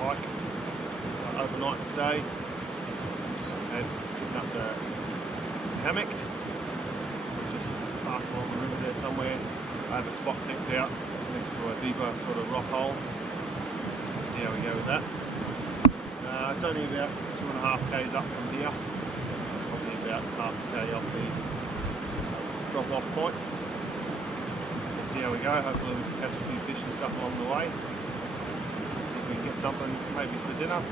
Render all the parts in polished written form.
hike, overnight stay. And picking up the hammock. Just parked along the river there somewhere. I have a spot picked out next to a deeper sort of rock hole. Let's see how we go with that. It's only about 2.5 k's up from here. Probably about half a k off the drop-off point. Let's see how we go. Hopefully we can catch a few fish and stuff along the way. See if we can get something maybe for dinner.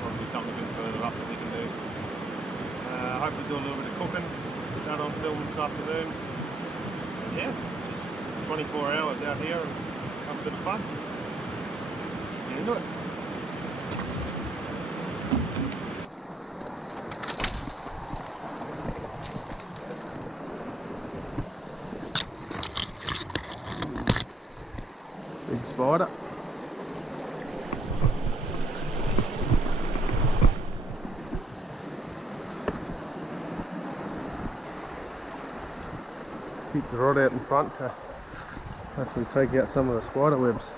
Probably something a bit further up that we can do. Hopefully do a little bit of cooking. Put that on film this afternoon. And yeah, just 24 hours out here and have a bit of fun. Let's get into it. Big spider. Keep the rod out in front to hopefully take out some of the spider webs.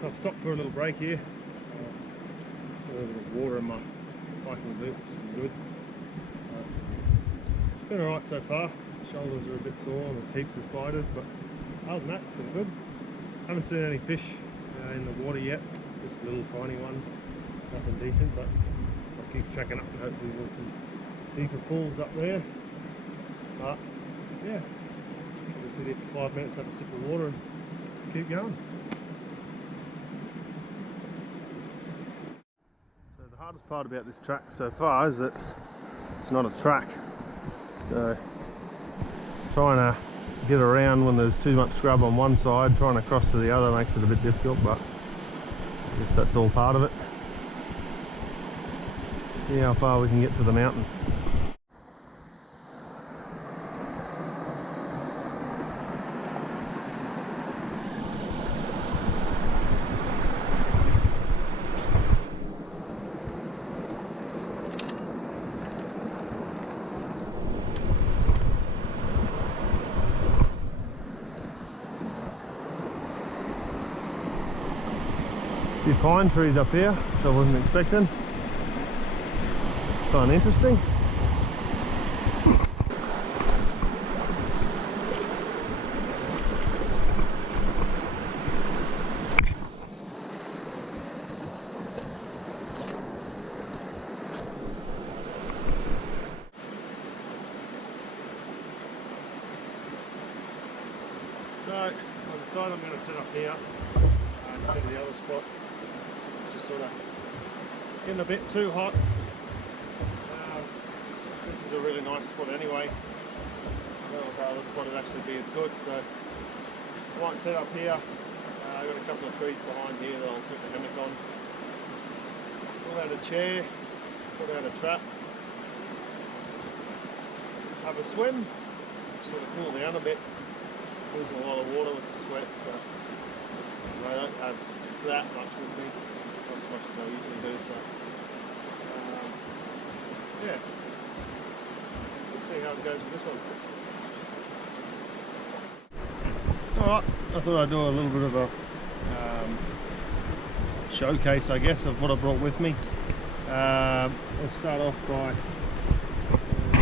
So I've stopped for a little break here. A little bit of water in my hiking boot, which is good. It's been alright so far. Shoulders are a bit sore and there's heaps of spiders, but other than that, it's been good. Haven't seen any fish in the water yet, just little tiny ones, nothing decent, but I'll keep checking up and hopefully there's some deeper pools up there. But yeah, we'll sit here for 5 minutes, have a sip of water and keep going. The hardest part about this track so far is that it's not a track, so trying to get around when there's too much scrub on one side, trying to cross to the other makes it a bit difficult, but I guess that's all part of it. See how far we can get to the mountain. few pine trees up here that I wasn't expecting. Kind of interesting. So I decided I'm going to set up here instead of the other spot. It's just sort of getting a bit too hot. This is a really nice spot anyway. I don't know if the other spot would actually be as good, so I might set up here. I've got a couple of trees behind here that I'll put the hammock on. Pull out a chair, put out a trap, have a swim, sort of cool down a bit. Losing a lot of water with the sweat, so I don't have that much with me, not as much as I usually do, so yeah, we'll see how it goes with this one. Alright, I thought I'd do a little bit of a showcase, I guess, of what I brought with me. Let's start off by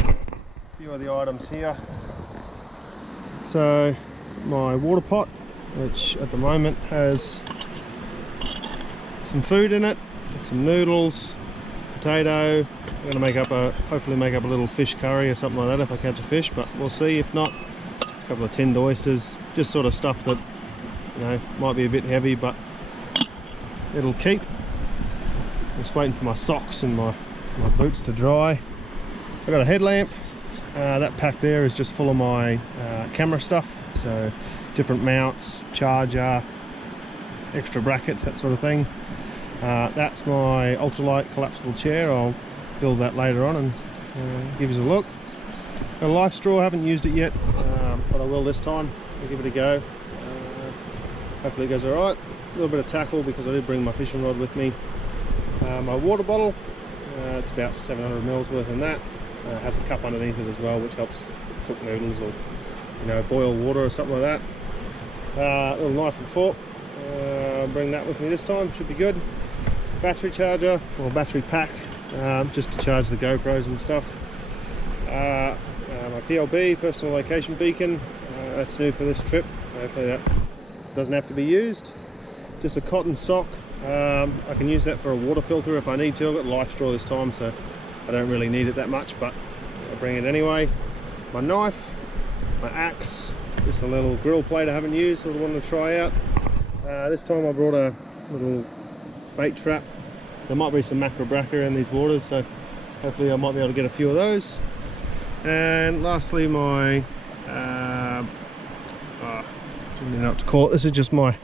a few of the items here. So my water pot, which at the moment has some food in it, some noodles, potato. I'm going to make up hopefully make up a little fish curry or something like that if I catch a fish, but we'll see. If not, a couple of tinned oysters, just sort of stuff that, you know, might be a bit heavy, but it'll keep. I'm just waiting for my socks and my boots to dry. I've got a headlamp. That pack there is just full of my camera stuff, so different mounts, charger, extra brackets, that sort of thing. That's my ultralight collapsible chair. I'll build that later on and give you a look. Got a life straw, I haven't used it yet, but I will this time. I'll give it a go. Hopefully it goes alright. A little bit of tackle because I did bring my fishing rod with me. My water bottle, it's about 700 mils worth in that. Has a cup underneath it as well, which helps cook noodles or, you know, boil water or something like that. Little knife and fork. Bring that with me this time, should be good. Battery charger or battery pack, just to charge the GoPros and stuff. My PLB, personal location beacon, that's new for this trip, so hopefully that doesn't have to be used. Just a cotton sock. I can use that for a water filter if I need to. I've got life straw this time, so I don't really need it that much, but I'll bring it anyway. My knife, my axe, just a little grill plate I haven't used, I wanted to try out. This time I brought a little bait trap. There might be some macrobraca in these waters, so hopefully I might be able to get a few of those. And lastly, my I don't know what to call it. This is just my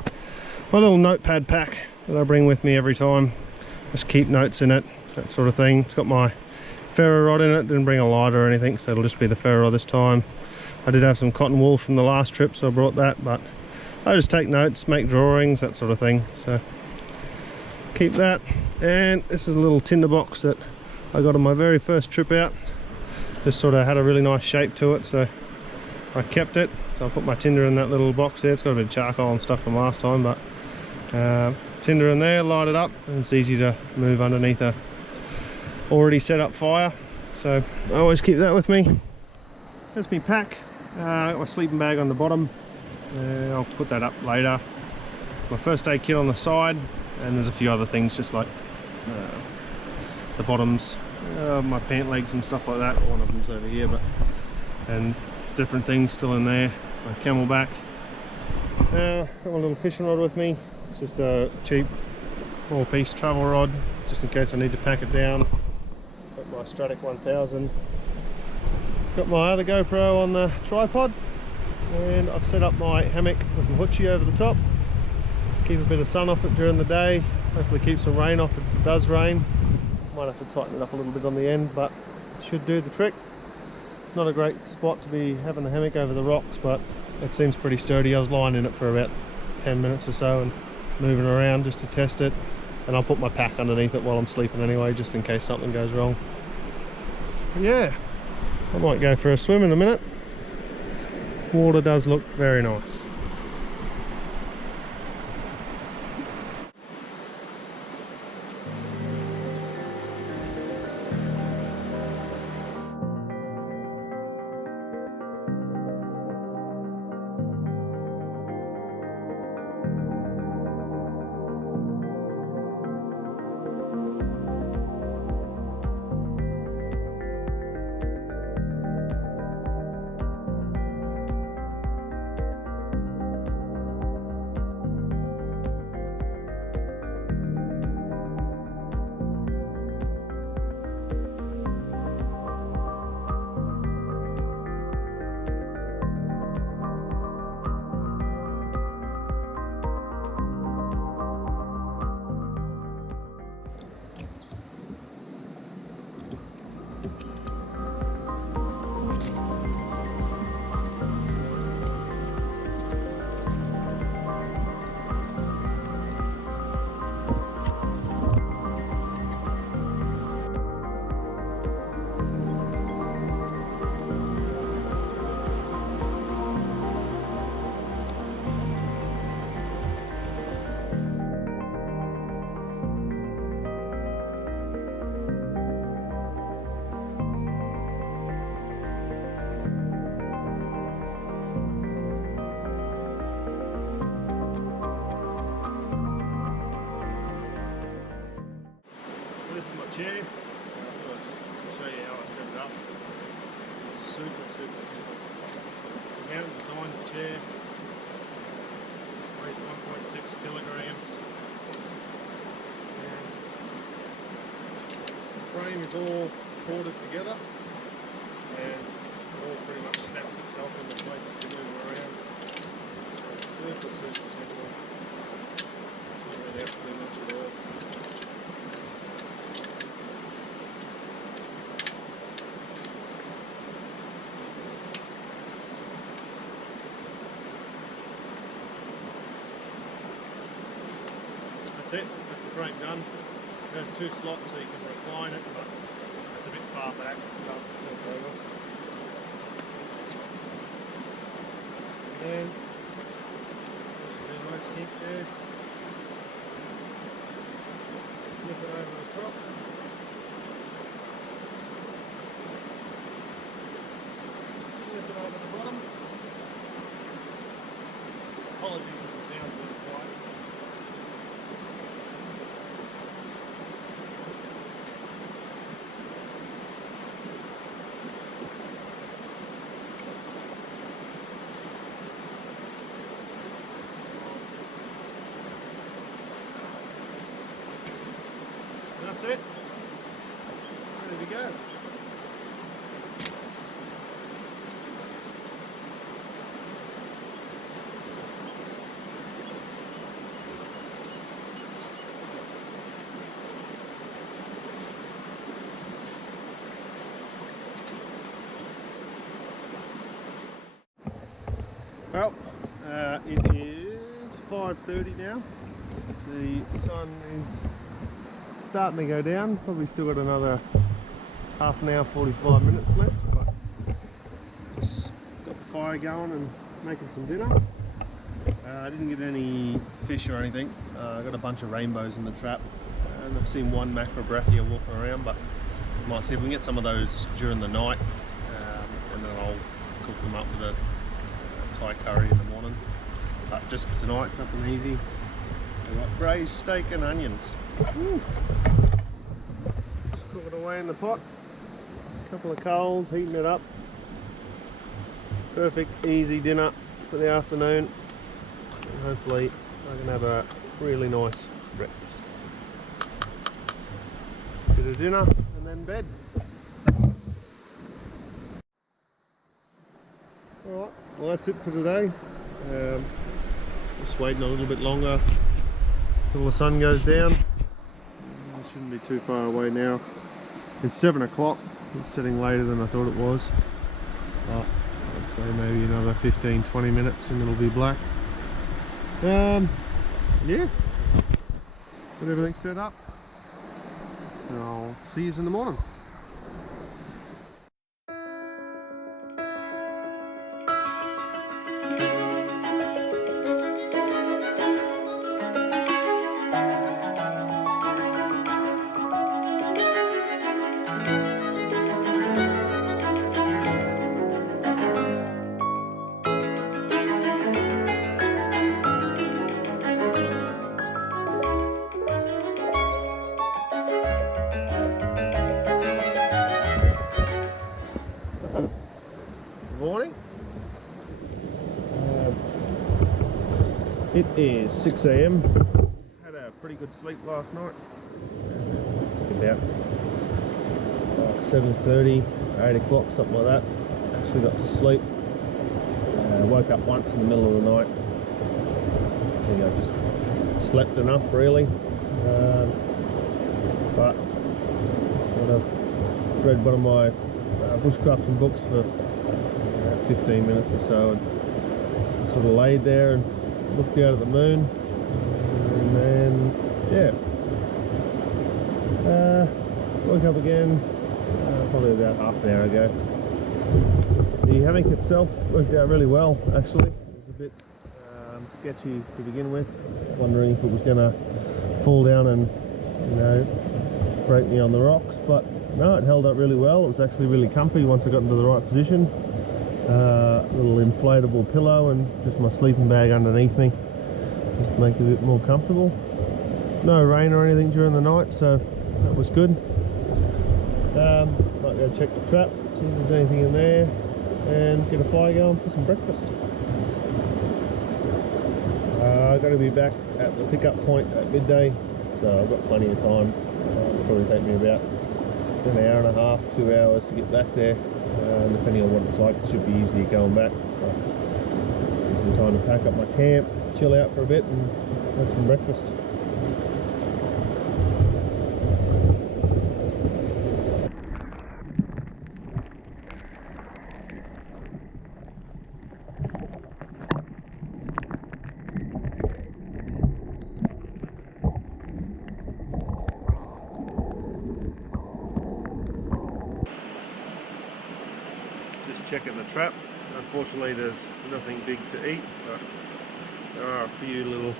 little notepad pack that I bring with me every time. Just keep notes in it, that sort of thing. It's got my ferro rod in it. Didn't bring a lighter or anything, so it'll just be the ferro rod this time. I did have some cotton wool from the last trip, so I brought that, but I just take notes, make drawings, that sort of thing, so keep that. And this is a little tinder box that I got on my very first trip out. Just sort of had a really nice shape to it, so I kept it. So I put my tinder in that little box there. It's got a bit of charcoal and stuff from last time, but tinder in there, light it up, and it's easy to move underneath a already set up fire. So I always keep that with me. There's my pack. Got my sleeping bag on the bottom. I'll put that up later. My first aid kit on the side, and there's a few other things just like the bottoms, my pant legs and stuff like that. One of them's over here, but and different things still in there. My camelback. Got my little fishing rod with me. It's just a cheap 4-piece travel rod, just in case I need to pack it down. Got my Stratic 1000. Got my other GoPro on the tripod, and I've set up my hammock with my hoochie over the top. Keep a bit of sun off it during the day. Hopefully keep some rain off if it does rain. Might have to tighten it up a little bit on the end, but it should do the trick. Not a great spot to be having the hammock over the rocks, but it seems pretty sturdy. I was lying in it for about 10 minutes or so and moving around just to test it. And I'll put my pack underneath it while I'm sleeping anyway, just in case something goes wrong. But yeah, I might go for a swim in a minute. Water does look very nice. chair. I'll show you how I set it up. Super simple. Mountain Designs chair. Weighs 1.6 kilograms. And the frame is all corded together, and it all pretty much snaps itself into place if you move it around. So super simple. Don't really have to do much at all. That's it, that's the frame done. It has 2 slots so you can recline it, but it's a bit far back, it starts to tilt over. And nice keep chairs. Flip it over the top. Slip it over the bottom. Apologies if the sound's a little quiet. That's it. Ready to go. Well, it is 5:30 now. The sun is starting to go down. Probably still got another half an hour, 45 minutes left, but just got the fire going and making some dinner. I didn't get any fish or anything. I got a bunch of rainbows in the trap, and I've seen one macrobrachial walking around, but might see if we can get some of those during the night, and then I'll cook them up with a Thai curry in the morning. But just for tonight, something easy. We've got braised steak and onions. Woo. Just cook it away in the pot. A couple of coals, heating it up. Perfect, easy dinner for the afternoon. And hopefully I can have a really nice breakfast. Bit of dinner and then bed. Alright, well that's it for today. Just waiting a little bit longer till the sun goes down. It shouldn't be too far away now. It's 7 o'clock. It's setting later than I thought it was. But I'd say maybe another 15-20 minutes and it'll be black. Yeah. Got everything set up. And I'll see you in the morning. Morning. It is 6 AM. Had a pretty good sleep last night. About 7:30, 8 o'clock, something like that. Actually got to sleep. Woke up once in the middle of the night. I think I just slept enough, really. But I've read one of my bushcrafting books for 15 minutes or so, and I sort of laid there and looked out at the moon, and then woke up again probably about half an hour ago. The hammock itself worked out really well, actually. It was a bit sketchy to begin with, wondering if it was going to fall down and break me on the rocks, but no, it held up really well. It was actually really comfy once I got into the right position. Little inflatable pillow and just my sleeping bag underneath me, just to make it a bit more comfortable. No rain or anything during the night, so that was good. Might go check the trap, see if there's anything in there, and get a fire going for some breakfast. I've got to be back at the pickup point at midday, so I've got plenty of time. It'll probably take me about an hour and a half, 2 hours to get back there. Depending on what it's like, it should be easier going back. So, give some time to pack up my camp, chill out for a bit, and have some breakfast. Checking the trap. Unfortunately there's nothing big to eat, but there are a few little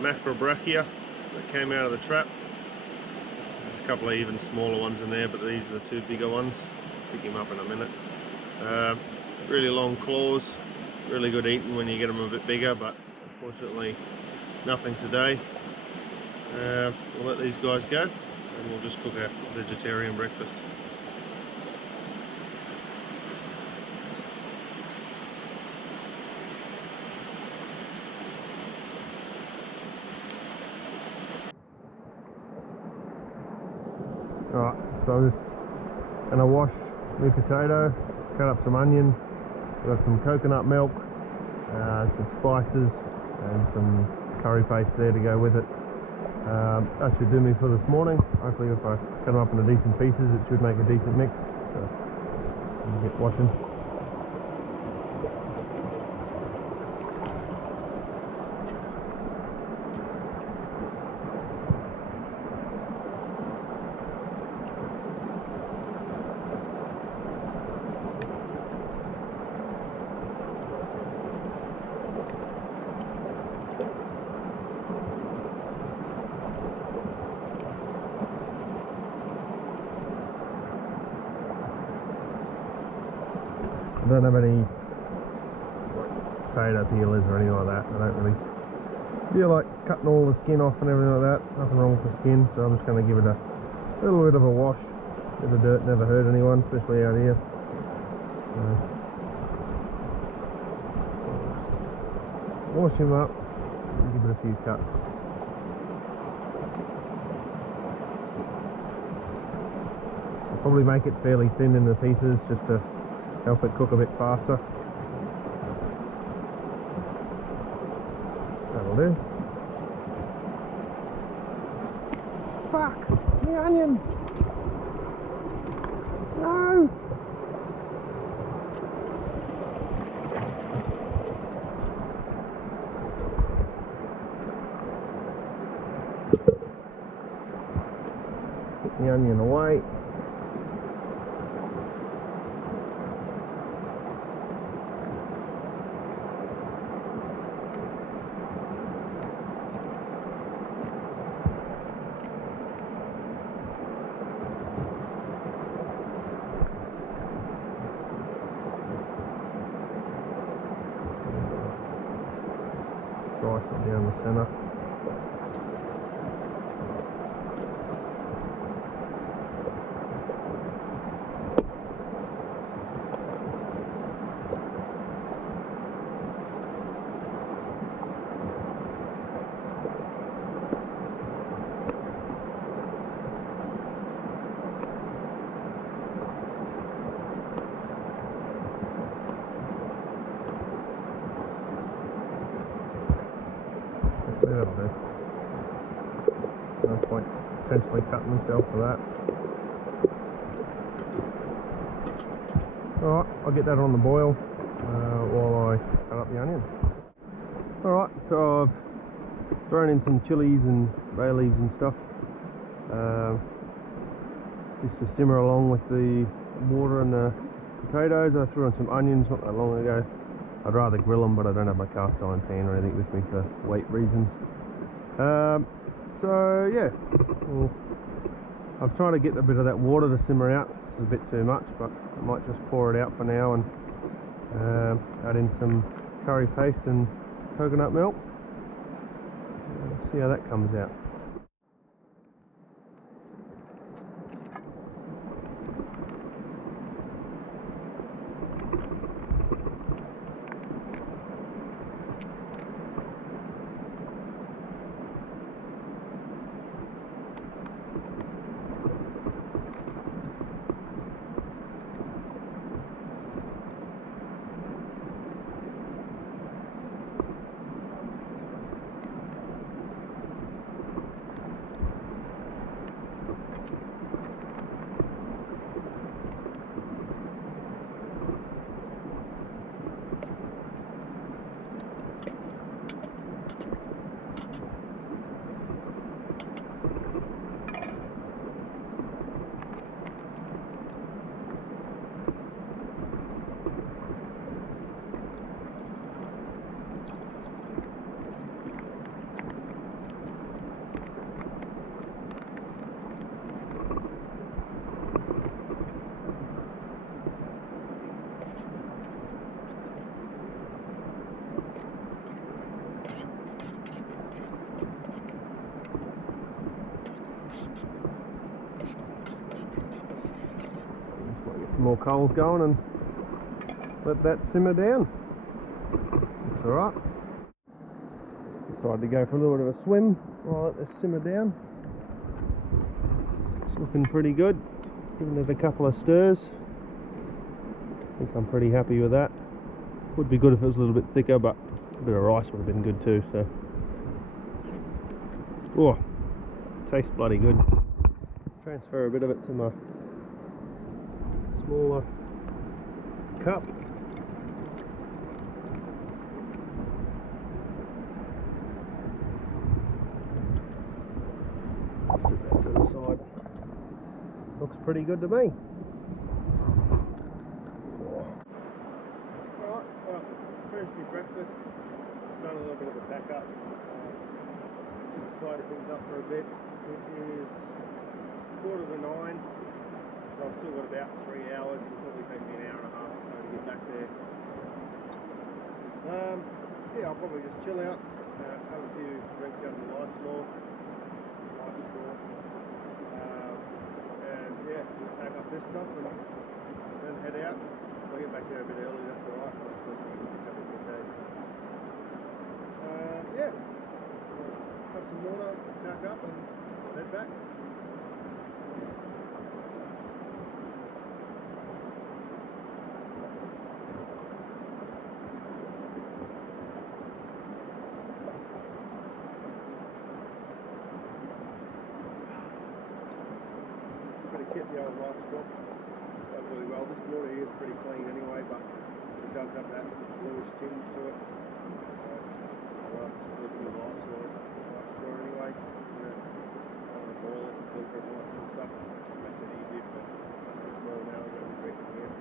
macrobrachia that came out of the trap. There's a couple of even smaller ones in there, but these are the two bigger ones. Pick him up in a minute. Really long claws, really good eating when you get them a bit bigger, but unfortunately nothing today. We'll let these guys go and we'll just cook a vegetarian breakfast. Alright, so I'm just going to wash my potato, cut up some onion, got some coconut milk, some spices and some curry paste there to go with it. That should do me for this morning. Hopefully if I cut them up into decent pieces it should make a decent mix. So I'll get washing. I don't have any potato peelers or anything like that. I don't really feel like cutting all the skin off and everything like that. Nothing wrong with the skin, so I'm just going to give it a little bit of a wash. Bit of dirt never hurt anyone, especially out here. Just wash him up and give it a few cuts. I'll probably make it fairly thin in the pieces just to help it cook a bit faster. That'll do. Fuck! The onion! No! Get the onion away. Slice it down the centre. That'll do. No point potentially cutting myself for that. Alright, I'll get that on the boil while I cut up the onion. Alright, so I've thrown in some chilies and bay leaves and stuff just to simmer along with the water and the potatoes. I threw in some onions not that long ago. I'd rather grill them, but I don't have my cast iron pan or anything with me for weight reasons. So yeah, well, I've tried to get a bit of that water to simmer out. It's a bit too much, but I might just pour it out for now and add in some curry paste and coconut milk. See how that comes out. some more coals going and let that simmer down. It's alright. Decided to go for a little bit of a swim while I let this simmer down. It's looking pretty good. Giving it a couple of stirs. I think I'm pretty happy with that. Would be good if it was a little bit thicker, but a bit of rice would have been good too. So, oh, tastes bloody good. Transfer a bit of it to my smaller cup. Sit that to the side. Looks pretty good to me. Alright, well, finished my breakfast. Done a little bit of a backup. Just tidy things up for a bit. It is 8:45, so I've still got about 3 hours. It'll probably take me an hour and a half or so to get back there. Yeah, I'll probably just chill out, have a few drinks out of the light store, and yeah, just pack up this stuff and then head out. I'll get back there a bit early, that's alright. I'm supposed to be a couple of days. Yeah, have some water, pack up and head back. Kit the old livestock does really well. This water here is pretty clean anyway, but it does have that bluish tinge to it. So I love looking at livestock anyway. You know, I want to boil it and filter it and all that sort of stuff. It makes it easier for a small amount of it drinking here.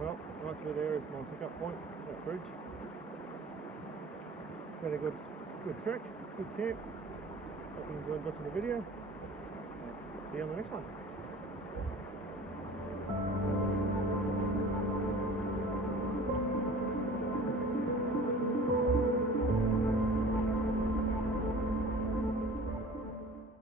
Well, right through there is my pickup point, that bridge. Had a good trek, good camp. Hope you enjoyed watching the video. See you on the next one.